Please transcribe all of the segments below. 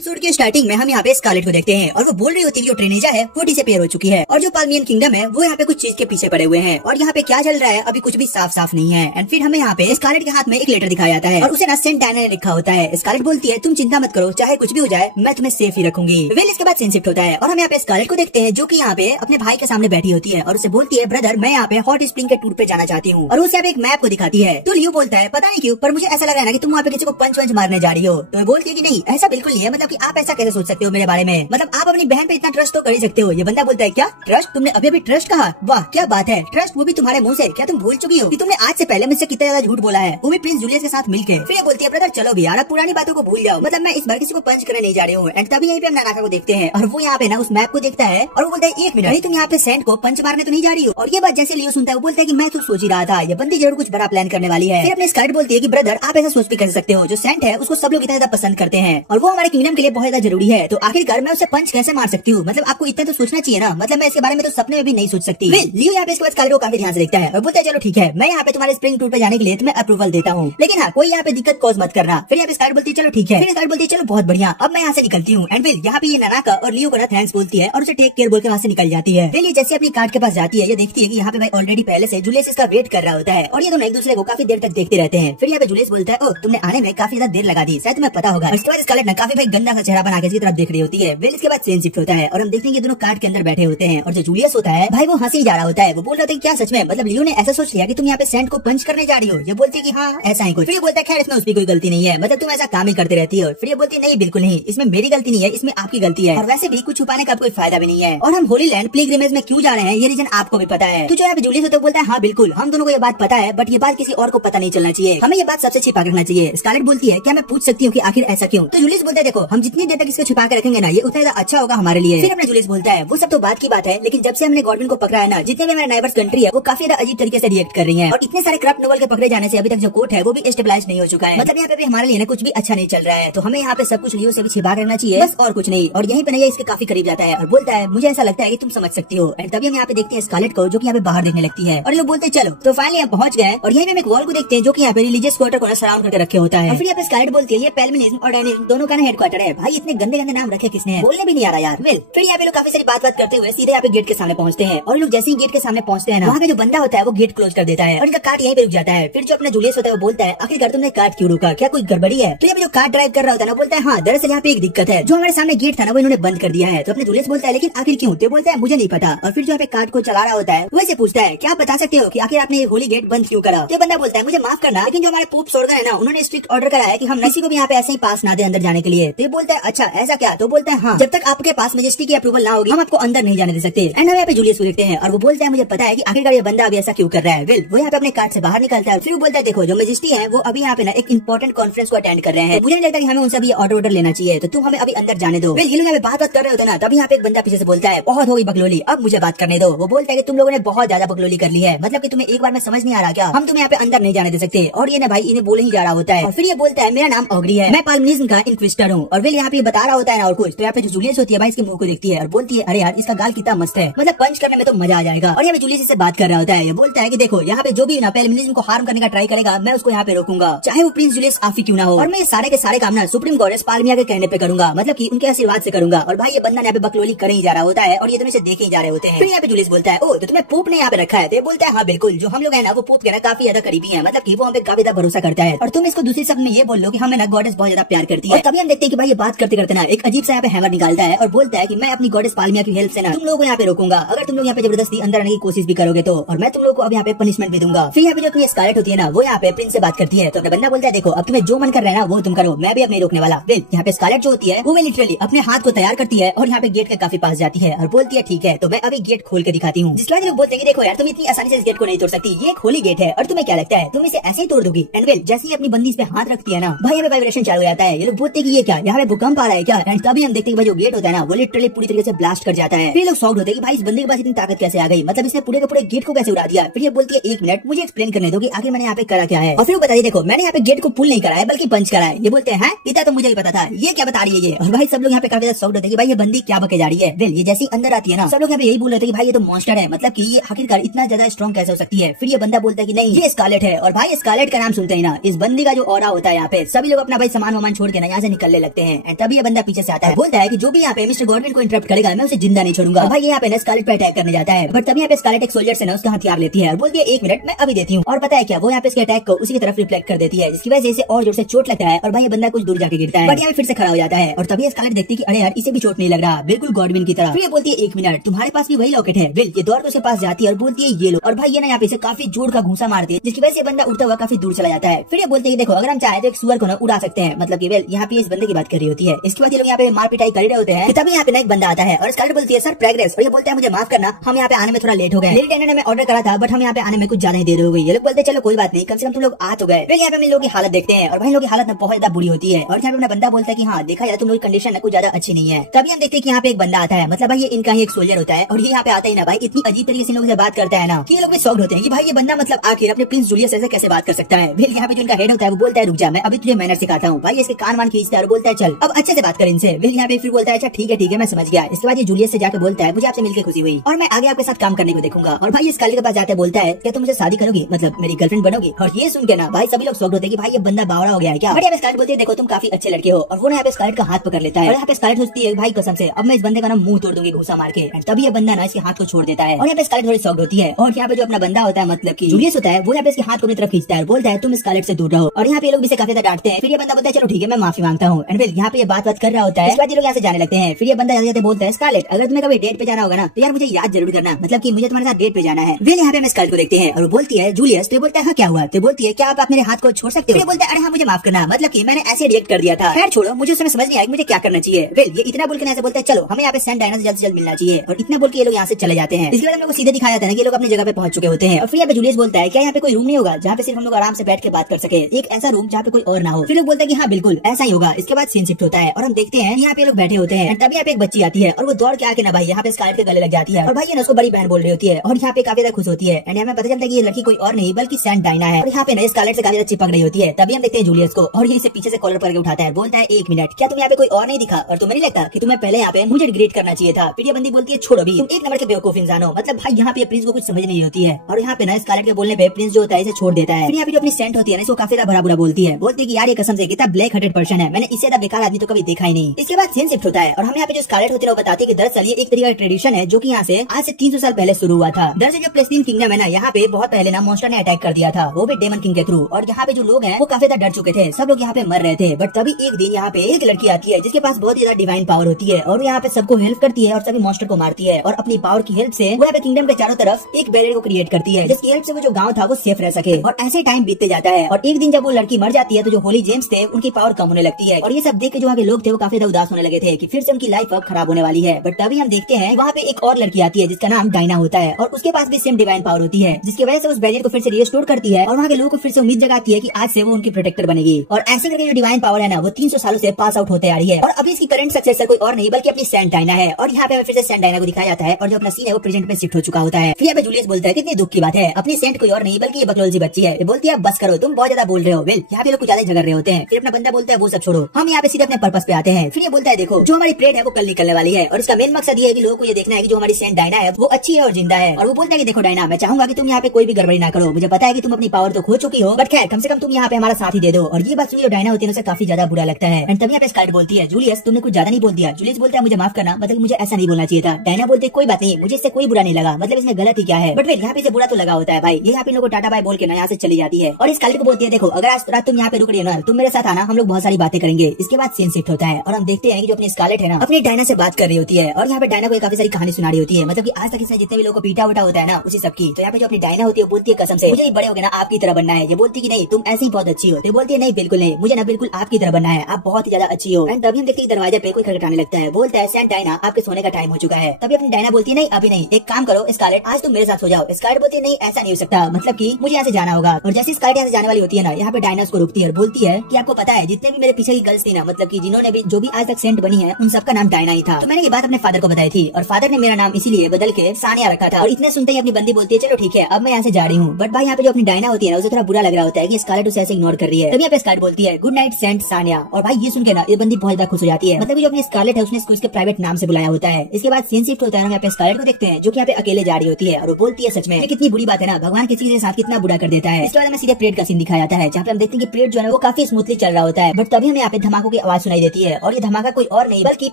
Episode के starting में हम यहाँ पे स्कारलेट को देखते हैं और वो बोल रही होती है जो ट्रेनेजा है वो डिसअपीयर हो चुकी है और जो पाल्मियन किंगडम है वो यहाँ पे कुछ चीज के पीछे पड़े हुए हैं और यहाँ पे क्या चल रहा है अभी कुछ भी साफ साफ नहीं है। एंड फिर हमें यहाँ पे स्कारलेट के हाथ में एक लेटर दिखाया जाता है और उसे ना सेंट डायना ने लिखा होता है। स्कारलेट बोलती है तुम चिंता मत करो, चाहे कुछ भी हो जाए मैं तुम्हें सेफ ही रखूंगी। वेल इसके बाद सीन शिफ्ट होता है और हम यहाँ पे स्कारलेट को देखते हैं जो की यहाँ पे अपने भाई के सामने बैठी होती है और उसे बोलती है ब्रदर मैं यहाँ पे हॉट स्प्रिंग के टूर पे जाना चाहती हूँ और उसे यहाँ पे एक मैप को दिखाती है। तो लियो बोलता है पता नहीं क्यों पर मुझे ऐसा लग रहा है ना कि तुम वहाँ पे किसी को पंच वंच मारने जा रही हो। तो बोलती है कि नहीं ऐसा बिल्कुल नहीं है, मतलब कि आप ऐसा कैसे सोच सकते हो मेरे बारे में, मतलब आप अपनी बहन पे इतना ट्रस्ट तो कर ही सकते हो। ये बंदा बोलता है क्या ट्रस्ट, तुमने अभी अभी ट्रस्ट कहा, वाह क्या बात है, ट्रस्ट वो भी तुम्हारे मुंह से, क्या तुम भूल चुकी हो कि तुमने आज से पहले मुझसे कितना ज्यादा झूठ बोला है, वो भी प्रिंस जूलियस के साथ मिलकर। फिर ये बोलती है ब्रदर चलो भी यार अब पुरानी बातों को भूल जाओ, मतलब मैं इस बार किसी को पंच करने नहीं जा रही हूँ। एंड तभी यहीं पे हम नानाका को देखते हैं और वो यहाँ पे ना उस मैप को देखता है और वो बोलता है एक मिनट नहीं तुम यहाँ पे सेंट को पंच मारने तो नहीं जा रही हो। और ये बात जैसे लियो सुनता है वो बोलता है कि मैं तो सोच ही रहा था ये बंदी जरूर कुछ बड़ा प्लान करने वाली है। फिर अपने स्कारलेट बोलती है कि ब्रदर आप ऐसा सोच भी कर सकते हो, जो सेंट है उसको सब लोग इतना ज्यादा पसंद करते हैं और वो हमारे किंगडम के लिए बहुत ज्यादा जरूरी है, तो आखिरकार मैं उसे पंच कैसे मार सकती हूँ, मतलब आपको इतना तो सोचना चाहिए ना, मतलब मैं इसके बारे में तो सपने में भी नहीं सोच सकती। लियो यहाँ पे इसके बाद स्कारलेट को काफी ध्यान से देखता है और बोलता है चलो ठीक है मैं यहाँ पे तुम्हारे स्प्रिंग टूर पे जाने के लिए तुम्हें अप्रूवल देता हूँ, लेकिन हाँ कोई यहाँ पे दिक्कत कॉज मत करना। फिर यहाँ पे स्कारलेट बोलती है चलो ठीक है, फिर स्कारलेट बोलती है चलो बहुत बढ़िया अब मैं यहाँ से निकलती हूँ। एंड फिर यहाँ पे ये नानाका और लियो को ना थैंक्स बोलती है और उसे टेक केयर बोल के वहाँ से निकल जाती है। फिर ये जैसे अपनी कार्ड के पास जाती है ये देखती है कि यहाँ पे भाई ऑलरेडी पहले से जूलियस इसका वेट कर रहा होता है और ये दोनों एक दूसरे को काफी देर तक देखते रहते हैं। फिर यहाँ पे जूलियस बोलता है ओ तुमने आने में काफी ज्यादा देर लगा दी, शायद तुम्हें पता होगा। इसके बाद स्कारलेट ना काफी भाई गंदा सा चेहरा बना के इसकी तरफ देख रही होती है। वेल इसके बाद सीन शिफ्ट होता है और हम देखते हैं कि दोनों कार्ड के अंदर बैठे होते हैं और जो जूलियस होता है भाई वो हंसी जा रहा होता है। वो बोल रहा होता है क्या सच में, मतलब लियो ने ऐसा सोच लिया कि तुम यहाँ पे सेंट को पंच करने जा रही हो। ये बोलती है कि हाँ ऐसा ही कुछ। फिर ये बोलता है खैर इसमें उसकी कोई गलती नहीं है, मतलब तुम ऐसा काम ही करते रहती हो। फिर ये बोलती है नहीं बिल्कुल नहीं, इसमें मेरी गलती नहीं है, इसमें आपकी गलती है और वैसे भी कुछ छुपाने का कोई फायदा भी नहीं है और हम होली लैंड पिलग्रिमेज में क्यों जा रहे हैं ये रीजन आपको भी पता है। तो जो यहाँ पे जूलियस होता है बोलता है हाँ बिल्कुल हम दोनों को ये बात पता है, बट ये बात किसी और को पता नहीं चलना चाहिए, हमें ये बात सबसे छिपा के रखना चाहिए। स्कारलेट बोलती है क्या मैं पूछ सकती हूँ कि आखिर ऐसा क्यों। तो जूलियस बोलता है देखो हम जितनी देर तक इसको छिपा के रखेंगे ना ये उतना ज्यादा अच्छा होगा हमारे लिए। फिर अपना जूलियस बोलता है वो सब तो बात की बात है, लेकिन जब से हमने गॉडविन को पकड़ा है ना जितने भी हमारे नाइबर्स कंट्री है वो काफी ज्यादा अजीब तरीके से रिएक्ट कर रही है और इतने सारे करप्ट नोबल के पकड़े जाने से अभी तक जो कोर्ट है वो भी स्टेबलाइज नहीं हो चुका है, मतलब यहाँ पे भी हमारे लिए कुछ भी अच्छा नहीं चल रहा है, तो हमें यहाँ पे सब कुछ लियो से भी छिपा करना चाहिए बस और कुछ नहीं। और यहीं पे नहीं इसके काफी करीब जाता है और बोलता है मुझे ऐसा लगता है कि तुम समझ सकती हो। एंड तभी हम यहाँ पे देखते हैं स्कारलेट को जो कि यहाँ पे बाहर देखने लगती है और लोग बोलते हैं चलो। तो फाइनली हम पहुंच गए और यहीं पे हम एक वॉल को देखते हैं जो कि यहाँ पे रिलीजियस क्वार्टर को सराउंड करके रखे होता है। और फिर यहाँ पे स्कारलेट बोलती है ये पेल्मिनिज्म और डायनिज्म दोनों का हेडक्वार्टर है। भाई इतने गंदे गंदे नाम रखे किसने, बोलने भी नहीं आ रहा यार। वेल फिर यहाँ पे लोग काफी सारी बात करते हुए सीधे यहाँ पे गेट के सामने पहुंचते हैं और लोग जैसे ही गेट के सामने पहुंचते हैं ना वहाँ पे जो बंदा होता है वो गेट क्लोज कर देता है और इनका कार्ट यहीं पे रुक जाता है। फिर जो अपना जूलियस होता है वो बोलता है आखिरकार तुमने कार्ट क्यों रुका, क्या कोई गड़बड़ी है। तो यहाँ पे जो कार ड्राइव कर रहा होता है ना बोलता है हाँ दरअसल यहाँ पे एक दिक्कत है, जो हमारे सामने गेट था ना वो इन्होंने बंद कर दिया है। तो अपने जूलियस बोलता है लेकिन आखिर क्यों, तो बोलता है मुझे नहीं पता। और फिर जो यहाँ पे कार को चला रहा होता है वैसे पूछता है क्या आप बता सकते हो कि आखिर आपने होली गेट बंद क्यों करा। तो बंदा बोलता है मुझे माफ करना लेकिन जो हमारे पोप सोर्डन है ना उन्होंने स्ट्रिक्ट ऑर्डर करा है कि हम किसी को भी यहाँ पे ऐसे ही पास ना दे अंदर जाने के लिए। तो बोलता है अच्छा ऐसा क्या। तो बोलता है हाँ जब तक आपके पास मेजेस्टी की अप्रूवल ना होगी हम आपको अंदर नहीं जाने दे सकते। एंड हम यहाँ पे जूलियस को देखते हैं और वो बोलता है मुझे पता है कि आखिरकार ये बंदा अभी ऐसा क्यों कर रहा है। वेल वो यहाँ पे अपने कार्ड से बाहर निकलता है। फिर वो बोलता है देखो जो मेजेस्टी है वो अभी यहाँ पे ना एक इंपॉर्टेंट कॉन्फ्रेंस को अटेंड कर रहे हैं, मुझे नहीं लगता कि हमें उनसे भी ऑर्डर लेना चाहिए, तो तुम हमें अभी अंदर जाने दो। वेल ये लोग यहाँ पे बात कर रहे होते हैं ना तभी यहाँ पे एक बंदा पीछे से बोलता है बहुत हो गई बकलोली अब मुझे बात करने दो। वो बोलता है कि तुम लोगों ने बहुत ज्यादा बकलोली कर ली है, मतलब कि तुम्हें एक बार में समझ नहीं आ रहा क्या, हम तुम्हें यहाँ पे अंदर नहीं जाने दे सकते। और ये ना भाई इन्हें बोले ही जा रहा होता है और फिर ये बोलता है मेरा नाम ऑग्री है, मैं पाल्मिनिज्म का इन्क्विजिटर हूँ। और वेल यहाँ पे बता रहा होता है ना और कुछ। तो यहाँ पे जो जूलियस होती है भाई इसके मुंह को देखती है और बोलती है अरे यार इसका गाल कितना मस्त है, मतलब पंच करने में तो मजा आ जाएगा। और यहाँ पे जूलियस से बात कर रहा होता है, ये बोलता है कि देखो यहाँ पे जो भी ना पाल्मिनिज्म को हार्म करने का ट्राई करेगा मैं उसको यहाँ पे रोकूंगा, चाहे वो प्रिंस जूलियस आफी क्यों ना हो, और मैं सारे के सारे काम ना सुप्रीम गॉडेस पाल्मिया के कहने पे करूंगा, मतलब कि उनके आशीर्वाद से करूंगा। और भाई ये बंदा यहाँ पे बकलोली कर ही जा रहा होता है और ये तुम्हें से देखे ही जा रहे होते हैं। फिर यहाँ पे जूलियस बोलता है ओ तो तुम्हें पोप ने यहाँ पे रखा है। तो ये बोलता है हाँ बिल्कुल, जो हम लोग है ना वो पोप के ना काफी ज्यादा करीबी है, मतलब कि वो हम पे काफी ज्यादा भरोसा करता है। और तुम इसको दूसरी शब्द में ये बोल लो कि हमें ना गॉडेस बहुत ज्यादा प्यार करती है। और तभी हम देखते हैं कि भाई ये बात करते करते ना एक अजीब सा यहाँ पे हैमर निकालता है और बोलता है कि मैं अपनी गॉडेस पाल्मिया की हेल्प से ना तुम लोगों को यहाँ पे रोकूंगा, अगर तुम लोग यहाँ पे जबरदस्ती अंदर आने की कोशिश भी करोगे तो, और मैं तुम लोग को अब यहाँ पे पनिशमेंट भी दूंगा। फिर यहाँ पे जो स्कारलेट होती है ना वो यहाँ पे प्रिंस से बात करती है। तो बंदा बोलता है देखो अब तुम्हें जो मन कर रहा है ना वो तुम करो, मैं भी अब नहीं रोकने वाला। वेल यहाँ पे स्कारलेट जो होती है वो लिटरली अपने हाथ को तैयार करती है और यहाँ पे गेट के काफी पास जाती है और बोलती है ठीक है तो मैं अभी गेट खोल के दिखाती हूँ। जिसके बाद लोग बोलते हैं देखो यार तुम इतनी आसानी से इस गेट को नहीं तोड़ सकती, ये एक होली गेट है और तुम्हें क्या लगता है तुम इसे ऐसे ही तोड़ दोगी। एंड वेल जैसे ही अपनी बंदी इस पे हाथ रखती है ना भाई यहाँ पे वाइब्रेशन चालू हो जाता है। ये लोग बोलते हैं कि ये क्या, यहाँ पे भूकंप आ रहा है क्या। एंड तभी हम देखते हैं कि भाई जो गेट होता है ना वो लिटरली पूरी तरीके से ब्लास्ट कर जाता है। फिर लोग शॉक्ड होते हैं कि भाई इस बंदे के पास इतनी ताकत कैसे आ गई, मतलब इसने पूरे के पूरे गेट को कैसे उड़ा दिया। फिर ये बोलती है एक मिनट मुझे एक्सप्लेन करने दो कि आखिर मैंने यहाँ पे करा क्या है। और फिर वो बताइए देखो मैंने यहाँ पे गेट को पुल नहीं करा है बल्कि पंच करा है। ये बोलते हैं इतना तो मुझे ही पता था, ये क्या बता रही है ये। और भाई सब लोग यहाँ पे काफी ज्यादा शॉक्ड होते हैं कि भाई ये बंदी क्या बके जा रही है। वेल ये जैसी अंदर आती है ना सब लोग यहाँ पे यही बोल रहे थे कि भाई ये तो मॉन्स्टर है, मतलब कि ये आखिरकार इतना ज्यादा स्ट्रॉन्ग कैसे हो सकती है। फिर ये बंदा बोलता है कि नहीं ये स्कारलेट है। और भाई स्कारलेट का नाम सुनते ही ना इस बंदी का जो ऑरा होता है यहाँ पे सभी लोग अपना भाई सामान वामान छोड़ के ना यहाँ से निकलने लगते हैं। हैं। एंड तभी ये बंदा पीछे से आता है, बोलता है कि जो भी यहाँ पे मिस्टर गॉडविन को इंटरप्ट करेगा मैं उसे जिंदा नहीं छोड़ूंगा। भाई यहाँ पे ना स्कारलेट पे अटैक करने जाता है, बट तभी यहाँ पे स्कारलेट एक सोल्जर से ना उसका हथियार लेती है और बोलती है 1 मिनट मैं अभी देती हूँ। और पता है क्या, वो यहाँ पे इसके अटैक को उसी की तरफ रिफ्लेक्ट कर देती है, जिसकी वजह से और जोर से चोट लगता है और भाई ये बंदा कुछ दूर जाके गिरता है, बट यहाँ पे फिर से खड़ा हो जाता है। और तभी स्कारलेट देखती है कि अरे यार इसे भी चोट नहीं लग रहा, बिल्कुल गॉडविन की तरह। फिर ये बोलती है 1 मिनट तुम्हारे पास भी वही लॉकेट है। विल ये दौड़ के उसके पास जाती है और बोलती है ये लो। और भाई ये ना यहाँ पे इसे काफी जोर का घूंसा मारती है, जिसकी वजह से बंदा उड़ता हुआ काफी दूर चला जाता है। फिर ये बोलते हैं देखो अगर हम चाहे तो एक सुअर को ना उड़ा सकते हैं, मतलब कि वेल यहाँ पे इस बंदे की बात कर रही होती है। इसके बाद ये लोग यहाँ पे मार पिटाई कर रहे होते हैं। तभी यहाँ पे ना एक बंदा आता है और स्कारलेट बोलती है सर प्रोग्रेस, और ये बोलता है मुझे माफ करना हम यहाँ पे आने में थोड़ा लेट हो गए। लेडी डायना ने मैं ऑर्डर करा था बट हम यहाँ पे आने में कुछ ज्यादा ही देर हो गई। ये लोग बोलते चलो कोई बात नहीं, कम से कम तुम लोग आ तो गए। फिर यहाँ पे हम लोग की हालत देखते हैं और भाई लोग की हालत बहुत ज्यादा बुरी होती है। और यहाँ पे अपना बंदा बोलता है कि हाँ देखा जाए तुम लोग की कंडीशन कुछ ज्यादा अच्छी नहीं है। तभी हम देखते हैं कि यहाँ पे एक बंदा आता है, मतलब भाई ये इनका ही एक सोल्जर होता है। और ये यहाँ पे आता ही ना भाई इतनी अजीब तरीके से लोगों से बात करता है ना कि ये लोग भी शॉक्ड होते हैं कि भाई ये बंदा मतलब आखिर अपने प्रिंस जूलियस से कैसे बात कर सकता है। फिर यहाँ पे जो इनका हेड होता है वो बोलता है रुक जा मैं अभी तुझे मैनर सिखाता हूँ। भाई इसके कान वान खींचता है और बोलता है चल अब अच्छे से बात कर इनसे। फिर यहाँ पे फिर बोलता है अच्छा ठीक है मैं समझ गया। इसके बाद ये जूलियस से जाकर बोलता है मुझे आपसे मिलकर खुशी हुई और मैं आगे आपके साथ काम करने को देखूंगा। और भाई इस स्कारलेट के पास जाते बोलता है क्या तुम मुझे शादी करोगी, मतलब मेरी गर्लफ्रेंड बनोगी। और ये सुन के ना भाई सभी लोग शॉक्ड होते हैं कि भाई ये बंदा बावड़ा हो गया है क्या। बट यहाँ पे स्कारलेट बोलती है देखो तुम काफी अच्छे लड़के हो। और वो यहाँ पे स्कारलेट का हाथ पकड़ लेता है और यहाँ पे स्कारलेट सोचती है भाई कसम से अब मैं इस बंदे का ना मुंह तोड़ दूंगी घूंसा मार के। तभी ये बंदा ना इसके हाथ को छोड़ देता है और यहाँ पे स्कारलेट थोड़ी शॉक्ड होती है। और यहाँ पे जो अपना बंदा होता है मतलब की जूलियस होता है वो यहाँ पे इसके हाथ को अपनी तरफ खींचता है, बोलता है तुम स्कारलेट से दूर रहो। और यहाँ पे लोग इसे काफी ज्यादा डांटते हैं। फिर ये बंदा बोलता है चलो ठीक है मैं माफी मांगता हूँ। एंड फिर यहाँ पे ये बात कर रहा होता है। इसके बाद ये लोग यहाँ से जाने लगते हैं। फिर ये बंदा जाते बोलता है स्कारलेट अगर तुम्हें कभी डेट पे जाना होगा ना तो यार मुझे याद जरूर करना, मतलब कि मुझे तुम्हारे साथ डेट पे जाना है। फिर यहाँ पे हम स्कारलेट को देखते हैं और वो बोलती है जूलियस, तो बोलता है हाँ क्या हुआ, तो बोलती है क्या आप मेरे हाथ को छोड़ सकते हो। बोलता है अरे हाँ मुझे माफ करना, मतलब कि मैंने ऐसे रिएक्ट कर दिया था, खैर छोड़ो मुझे उसमें समझ नहीं आया मुझे क्या करना चाहिए। फिर ये इतना बोल के ऐसे बोलता है चलो हमें यहाँ पे सेंट डायना से जल्द मिलना चाहिए। और इतना बोल के ये लोग यहाँ से चले जाते हैं। इसके बाद हम लोग को सीधे दिखाया जाता है कि ये लोग अपनी जगह पे पहुंच चुके होते हैं। और फिर यहाँ पे जूलियस बोलता है क्या यहाँ पे कोई रूम नहीं होगा जहाँ पे सिर्फ हम लोग आराम से बैठ के बात कर सके, एक ऐसा रूम जहाँ पे कोई और ना हो। फिर लोग बोलते हैं कि हाँ बिल्कुल ऐसा ही होगा। इसके बाद सीन शिफ्ट होता है और हम देखते हैं यहाँ पे लोग बैठे होते हैं। तभी यहाँ पे एक बच्ची आती है और वो दौड़ के आके ना भाई यहाँ पे स्कारलेट के गले लग जाती है और भाई ये उसको बड़ी बहन बोल रही होती है और यहाँ पे काफी ज्यादा खुश होती है। एंड हमें पता चलता है कि ये लड़की कोई और नहीं बल्कि सेंट डायना है और यहाँ पे स्कारलेट से काफी ज्यादा चिपक रही होती है। तभी हम देखते हैं जूलियस को और ये इसे पीछे से कॉलर करके उठाता है, बोलता है 1 मिनट क्या तुम यहाँ पे कोई और नहीं दिखा और तुम्हें नहीं लगता कि तुम्हें पहले यहाँ पे मुझे ग्रेट करना चाहिए था। फिर ये बंदी बोलती है छोड़ो भी तुम एक नंबर के बेवकूफ इंसान हो, मतलब भाई यहाँ पे प्रिंस को कुछ समझ नहीं होती है। और यहाँ पे ना स्कारलेट के बोलने पे प्रिंस जो होता है इसे छोड़ देता है। फिर यहाँ पे जो अपनी सेंट होती है ना इसको काफी ज्यादा बुरा बोलती है, बोलती है कि यार ये कसम से कितना ब्लैक हार्टेड पर्सन है, मैंने इससे ज्यादा बेकार आदमी तो कभी देखा ही नहीं। इसके बाद सीन शिफ्ट होता है और हमें यहाँ पे जो स्कारलेट होती है वो बताती है कि दरअसल ये एक तरीका का ट्रेडिशन है जो कि यहाँ से आज से 300 साल पहले शुरू हुआ था। दरअसल जो प्लेस्टीन किंगडम है ना यहाँ पे बहुत पहले ना मॉन्स्टर ने अटैक कर दिया था, वो भी डेमन किंग के थ्रू। और यहाँ पे जो लोग हैं वो काफी ज्यादा डर चुके थे, सब लोग यहाँ पे मर रहे थे। बट तभी एक दिन यहाँ पे एक लड़की आती है जिसके पास बहुत ही ज्यादा डिवाइन पावर होती है और यहाँ पे सबको हेल्प करती है और सभी मॉन्स्टर को मारती है। और अपनी पावर की हेल्प से वो यहाँ पे किंगडम के चारों तरफ एक बैरियर को क्रिएट करती है जिसकी हेल्प से वो जो गाँव था वो सेफ रह सके। और ऐसे टाइम बीतते जाता है और एक दिन जब वो लड़की मर जाती है तो जो होली जेम्स थे उनकी पावर कम होने लगती है। और ये सब देख के जो आगे लोग थे वो काफी ज्यादा उदास होने लगे थे कि फिर से उनकी लाइफ अब खराब होने वाली है। बट तभी हम देखते हैं वहाँ पे एक और लड़की आती है जिसका नाम डायना होता है और उसके पास भी सेम डिवाइन पावर होती है जिसकी वजह से उस बैरियर को फिर से रिस्टोर करती है और वहाँ के लोगों को फिर से उम्मीद जगाती है कि आज से वो उनकी प्रोटेक्टर बनेगी। और ऐसे करके जो डिवाइन पावर है ना वो 300 सालों से पास आउट होते आ रही है और अभी इसकी करंट सक्सेसर कोई और नहीं बल्कि अपनी सेंट डायना है। और यहाँ पे फिर से सेंट डायना को दिखाया जाता है और जो अपना सीन है वो प्रेजेंट में शिफ्ट हो चुका होता है। फिर यहाँ पे जूलियस बोलता है कितनी दुख की बात है, अपनी सेंट कोई और नहीं बल्कि ये बकलोल सी बच्ची है। बोलती है बस करो तुम बहुत ज्यादा बोल रहे हो। वेल यहाँ पे लोग कुछ ज्यादा झगड़ रहे होते हैं। फिर अपना बंदा बोलता है वो सब छोड़ो हम यहाँ पे सीधे अपने पर्पस पे आते हैं। फिर ये बोलता है देखो जो हमारी परेड है वो कल निकलने वाली है और इसका मेन मकसद ये है कि लोगों को ये देखना है कि जो हमारी सेंट डायना है वो अच्छी है और जिंदा है। और वो बोलता है कि देखो डायना मैं चाहूंगा कि तुम यहाँ पे कोई भी गड़बड़ी ना करो, मुझे पता है कि तुम अपनी पावर तो खो चुकी हो बट खैर कम से कम तुम यहाँ पे हमारा साथ ही दे दो। और ये बात जो डायना होती है उसे काफी ज्यादा बुरा लगता है। एंड तभी यहाँ पे स्कारलेट बोलती है जूलियस तुमने कुछ ज्यादा नहीं बोल दिया। जूलियस बोलता है मुझे माफ करना, मतलब मुझे ऐसा नहीं बोलना चाहिए था। डायना बोलते कोई बात नहीं मुझे इससे कोई बुरा नहीं लगा, मतलब इसमें गलत ही क्या है। बट फिर यहाँ पे से बुरा तो लगा होता है भाई। ये यहाँ पे लोगों को टाटा बाय बोल के ना यहाँ से चली जाती है और स्कारलेट को बोलती है देखो अगर आज रात तुम यहाँ पे रुक रही हो ना तुम मेरे साथ आना, हम लोग बहुत सारी बातें करेंगे। इसके बाद सीन शिफ्ट होता है और हम देखते हैं कि जो अपनी स्कारलेट है ना अपनी डायना से बात कर रही होती है और यहाँ पे डायना को काफी सारी कहानी सुना रही होती है, मतलब कि आज तक इसने जितने भी लोगों को पीटा उठा होता है ना उसी सबकी। तो यहाँ पे जो अपनी डायना होती है बोलती है कसम से मुझे बड़े हो गए ना आपकी तरह बनना है। ये बोलती है कि नहीं तुम ऐसे ही बहुत अच्छी हो। तो बोलती है नहीं बिल्कुल नहीं मुझे ना बिल्कुल आपकी तरह बनना है, आप बहुत ही ज्यादा अच्छी हो। एंड तभी हम देखते हैं दरवाजे पे कोई खटखटाने लगता है, बोलता है सेंट डायना आपके सोने का टाइम हो चुका है। तभी अपनी डायना बोलती है नहीं अभी नहीं, एक काम करो स्कारलेट आज तुम मेरे साथ सो जाओ। स्कारलेट बोलती है नहीं ऐसा नहीं हो सकता, मतलब कि मुझे यहाँ से जाना होगा। और जैसे स्कारलेट यहाँ से जाने वाली होती है ना यहाँ पे डायना उसको रोकती है और बोलती है कि आपको पता है जितने भी मेरे पीछे की गर्ल्स थी ना, मतलब कि जिन्होंने भी जो भी आज तक सेंट बनी है उन सबका नाम डायना ही था। तो मैंने ये बात अपने फादर को बताई थी और फादर ने मेरा नाम इसीलिए बदल के सानिया रखा था। और इतने सुनते ही अपनी बंदी बोलती है चलो ठीक है अब मैं यहाँ से जा रही हूँ। बट भाई यहाँ पे जो अपनी डायना होती है ना उसे थोड़ा बुरा लग रहा होता है कि स्कारलेट उसे ऐसे इग्नोर कर रही है। तभी यहाँ पे स्कारलेट बोलती है गुड नाइट सेंट सानिया। और भाई ये सुन के ना ये बंदी बहुत ज्यादा खुश हो जाती है, मतलब जो अपनी स्कारलेट है उसने इसको इसके प्राइवेट नाम से बुलाया होता है। इसके बाद सीन शिफ्ट होता है, हम यहाँ पे स्कारलेट को देखते हैं जो कि यहाँ पे अकेले जा रही होती है और वो बोलती है सच में कितनी बुरी बात है ना, भगवान किसी के साथ कितना बुरा कर देता है। इसके बाद हमें सीधे परेड का सीन दिखाया जाता है जहाँ पे हम देखते हैं कि परेड जो है वो काफी स्मूथली चल रहा होता है। बट तभी हमें यहाँ पे धमाकों धमाकों की आवाज सुनाई देती है और ये धमाका कोई और नहीं बल्कि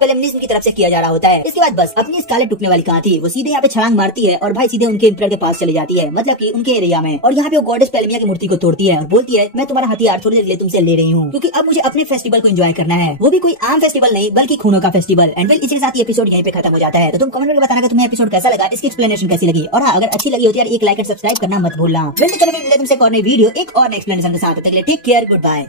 पेलेमनिज्म की तरफ से किया जा रहा होता है। इसके बाद बस अपनी स्कारलेट टूटने वाली कहाँ थी, वो सीधे यहाँ पे छलांग मारती है और भाई सीधे उनके एम्परर के पास चली जाती है, मतलब कि उनके एरिया में। और यहाँ पे वो गॉडेस पेलेमिया की मूर्ति को तोड़ती है और बोलती है मैं तुम्हारा हथियार थोड़ी देर के लिए तुमसे ले रही हूँ, क्योंकि अब मुझे अपने फेस्टिवल को एंजॉय करना है, वो भी कोई आम फेस्टिवल नहीं बल्कि खूनों का फेस्टिवल। एंड वेल इसके साथ ये एपिसोड यहीं पे खत्म हो जाता है। तो तुम कमेंट में बताना कि तुम्हें एपिसोड कैसा लगा, इसकी एक्सप्लेनेशन कैसी लगी, और हाँ अगर अच्छी लगी हो तो यार एक लाइक और सब्सक्राइब करना मत भूलना। चलो मिलते हैं तुमसे एक और नई वीडियो एक और एक्सप्लेनेशन के साथ। Take care, good bye.